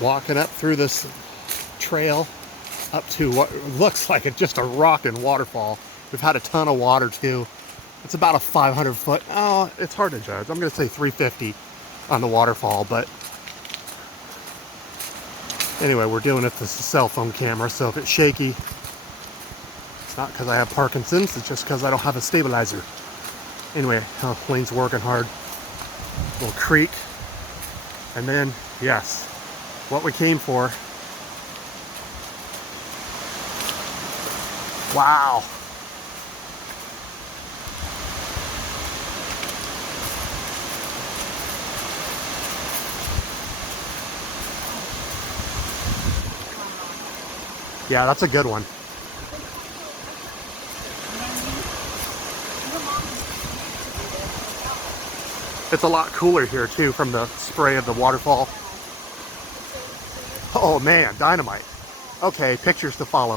Walking up through this trail up to what looks like it's just a rockin' waterfall. We've had a ton of water too. It's about a 500 foot, oh, it's hard to judge. I'm gonna say 350 on the waterfall, but anyway, we're doing it with this cell phone camera, so if it's shaky, it's not because I have Parkinson's, it's just because I don't have a stabilizer. Anyway, Lane's working hard. Little creek, and then, yes, what we came for. Wow. Yeah, that's a good one. It's a lot cooler here too from the spray of the waterfall. Oh man, dynamite. Okay, pictures to follow.